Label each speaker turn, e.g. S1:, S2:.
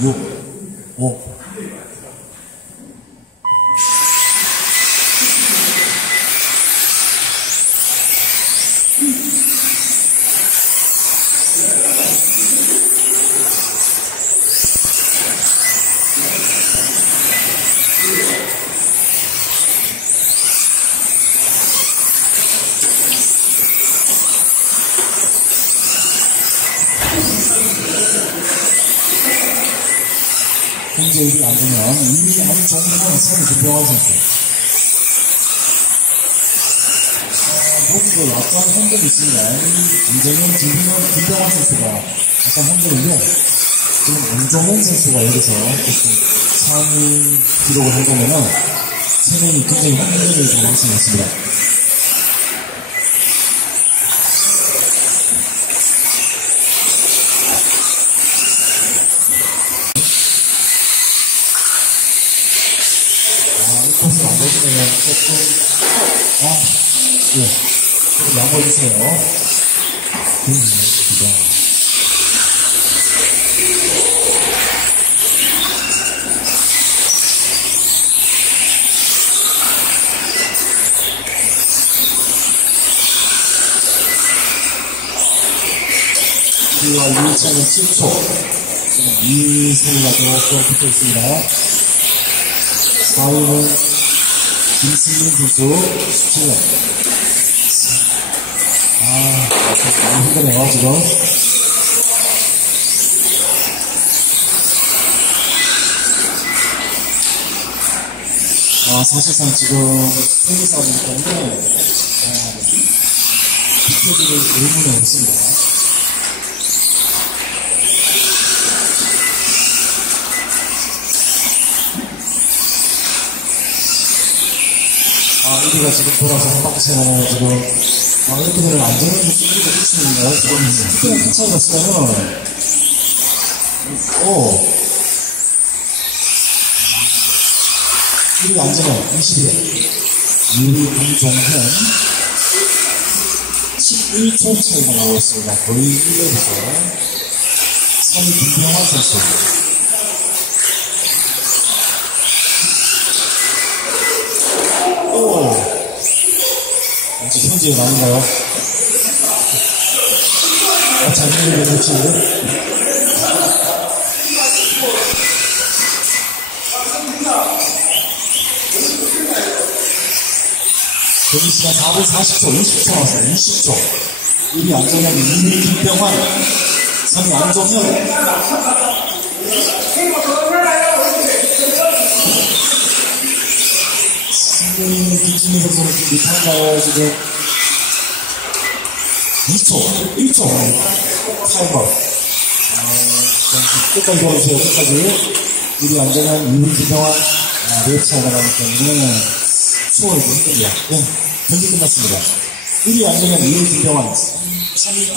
S1: 有哦。5. 현재 우리 안되면 이미 안정환 선수 김병환 선수 아, 모두도 약간 흔들이 있습니다. 이재명, 김병환, 김병환 선수가 약간 흔들리고 지금 안정환 선수가 여기서 상위 기록을 해보면은 세 명이 굉장히 흔들릴 가능성이 있습니다. 아, 안 되시네요. 조금, 아, 예. 조금 양보해주세요. 음, 기다. 우리와 2차는 7초. 지금 2 소리가 조금 붙어 있습니다. 4위는 김승민 선수 17년. 아, 너무 힘드네요, 지금. 아, 사실상 지금 승리사이기 때문에, 아, 비켜드릴 의무는 없습니다. 아, 1위가 지금 돌아서 한 바퀴 지금. 아, 이렇게 되면 안전한 모습이 있습니다. 지금 스피드 차이가 있으면, 오. 1위 안전한 21위. 2위 김종현. 11초 차이가 나고 있습니다. 거의 1위에서. 3위 김병환 선수. 오! 현지에 나는가요? 아, 자기를 내놓지. 경기 시간 4분 40초, 20초 나왔어요. 20초. 1위 안정현, 2위 김병환, 3위 안정현, 지금 김진희 선수는 좀 밑한가요, 지금? 2초, 1초. 타이머. 어, 끝까지 도와주세요, 끝까지. 1위 안전한 2위 김병환, 아, 랩 차이가 나기 때문에 수월이 힘들죠. 네, 경기 끝났습니다. 1위 안전한 2위 김병환, 3위